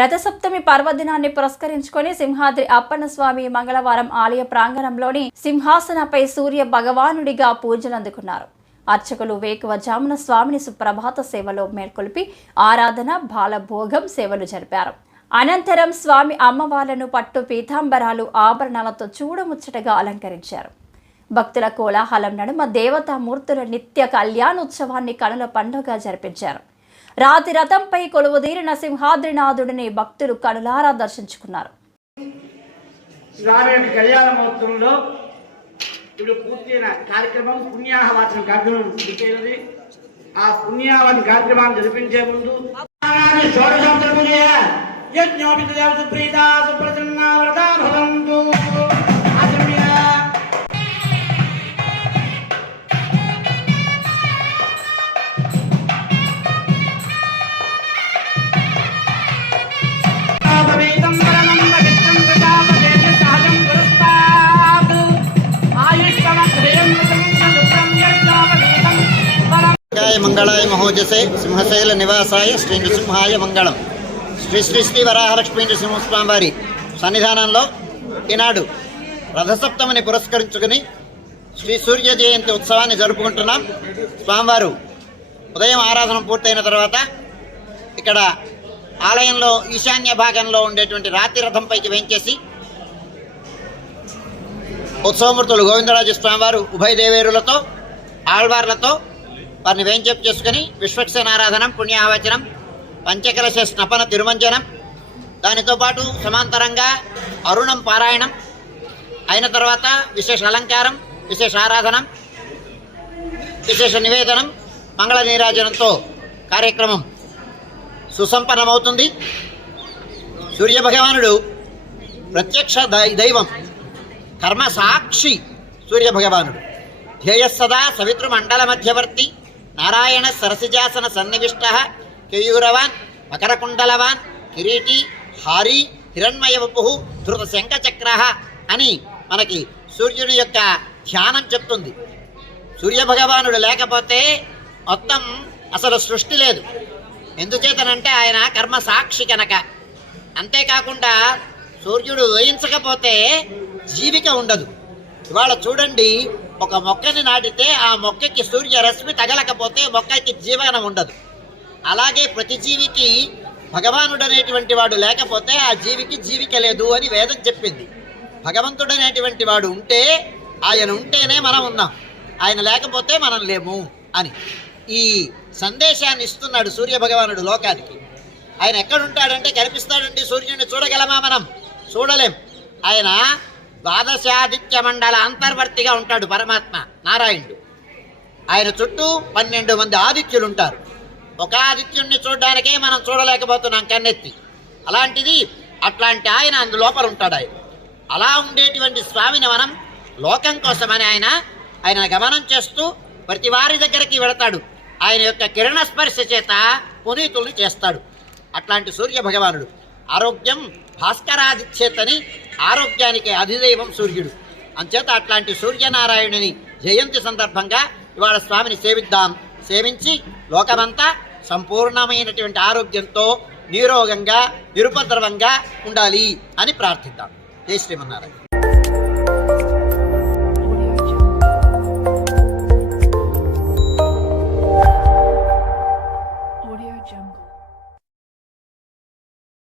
రథసప్తమి పర్వదినాన్ని పురస్కరించుకొని సింహాద్రి అప్పన్న స్వామి మంగళవారం ఆలయ ప్రాంగణంలోని సింహాసనపై సూర్య భగవానుడిగా పూజలు అందుకున్నారు. అర్చకులు వేకువజామున స్వామిని సుప్రభాత సేవలో మేల్కొల్పి ఆరాధన బాలభోగం సేవలు జరిపారు. అనంతరం స్వామి అమ్మవార్లను పట్టు పీతాంబరాలు ఆభరణాలతో చూడముచ్చటగా అలంకరించారు. భక్తుల కోలాహలం నడుమ దేవతామూర్తుల నిత్య కళ్యాణోత్సవాన్ని కనుల పండుగ జరిపించారు. రాతి రథంపై కొలువుదీరిన సింహాద్రినాథుడిని భక్తులు కనులారా దర్శించుకున్నారు. స్వామి కళ్యాణ మహోత్సవంలో ఇప్పుడు పూర్తయిన కార్యక్రమం పుణ్యాహవాచన కార్యక్రమం పూర్తయినది. ఆ పుణ్యాహవాచన కార్యక్రమాన్ని జరిపించే ముందు మంగళాయ మహోజసే సింహశైల నివాసాయ శ్రీ నృసింహాయ మంగళం. శ్రీ శ్రీ శ్రీ వరాహలక్ష్మీ నృసింహస్వామి వారి సన్నిధానంలో ఈనాడు రథసప్తమిని పురస్కరించుకుని శ్రీ సూర్య జయంతి ఉత్సవాన్ని జరుపుకుంటున్నాం. స్వామివారు ఉదయం ఆరాధన పూర్తయిన తర్వాత ఇక్కడ ఆలయంలో ఈశాన్య భాగంలో ఉండేటువంటి రాతి రథంపైకి వేంచేసి ఉత్సవమూర్తులు గోవిందరాజు స్వామివారు ఉభయ దేవేరులతో ఆళ్వార్లతో వారిని వేంచేపు చేసుకుని విశ్వక్సేనారాధనం, పుణ్యాహవచనం, పంచకలశ స్నపన తిరుమంజనం, దానితో పాటు సమాంతరంగా అరుణం పారాయణం అయిన తర్వాత విశేష అలంకారం, విశేష ఆరాధనం, విశేష నివేదనం, మంగళ నీరాజనంతో కార్యక్రమం సుసంపన్నమవుతుంది. సూర్యభగవానుడు ప్రత్యక్ష దైవం, కర్మ సాక్షి సూర్యభగవానుడు. ధ్యేయస్సదా సవితృమండల మధ్యవర్తి నారాయణ సరసిజాసన సన్నివిష్ట కేయూరవాన్ మకరకుండలవాన్ కిరీటి హారీ హిరణ్మయవపు ధృత శంఖచక్ర అని మనకి సూర్యుని యొక్క ధ్యానం చెప్తుంది. సూర్యభగవానుడు లేకపోతే మొత్తం అసలు సృష్టి లేదు. ఎందుచేతనంటే ఆయన కర్మ సాక్షి కనుక. అంతేకాకుండా సూర్యుడు ఉదయించకపోతే జీవిక ఉండదు. ఇవాళ చూడండి, ఒక మొక్కని నాటితే ఆ మొక్కకి సూర్యరశ్మి తగలకపోతే మొక్కకి జీవనం ఉండదు. అలాగే ప్రతి జీవికి భగవానుడు అనేటువంటి వాడు లేకపోతే ఆ జీవికి జీవిక లేదు అని వేదం చెప్పింది. భగవంతుడు అనేటువంటి వాడు ఉంటే, ఆయన ఉంటేనే మనం ఉన్నాం, ఆయన లేకపోతే మనం లేము అని ఈ సందేశాన్ని ఇస్తున్నాడు సూర్యభగవానుడు లోకానికి. ఆయన ఎక్కడుంటాడంటే కనిపిస్తాడండి. సూర్యుడిని చూడగలమా? మనం చూడలేం. ఆయన ద్వాదశాదిత్య మండల అంతర్వర్తిగా ఉంటాడు పరమాత్మ నారాయణుడు. ఆయన చుట్టూ 12 మంది ఆదిత్యులు ఉంటారు. ఒక ఆదిత్యుడిని చూడడానికే మనం చూడలేకపోతున్నాం కన్నెత్తి. అలాంటిది అట్లాంటి ఆయన అందులోపల ఉంటాడు. అలా ఉండేటువంటి స్వామిని మనం లోకం కోసమని ఆయన గమనం చేస్తూ ప్రతి వారి దగ్గరికి వెళతాడు. ఆయన యొక్క కిరణ స్పర్శ చేత పునీతుల్ని చేస్తాడు. అట్లాంటి సూర్య భగవానుడు. ఆరోగ్యం భాస్కరాదిచ్చేతని, ఆరోగ్యానికి అధిదైవం సూర్యుడు. అంచేత అట్లాంటి సూర్యనారాయణుని జయంతి సందర్భంగా ఇవాళ స్వామిని సేవిద్దాం. సేవించి లోకమంతా సంపూర్ణమైనటువంటి ఆరోగ్యంతో నిరోగంగా నిరుపద్రవంగా ఉండాలి అని ప్రార్థిద్దాం. జై శ్రీమన్నారాయణ.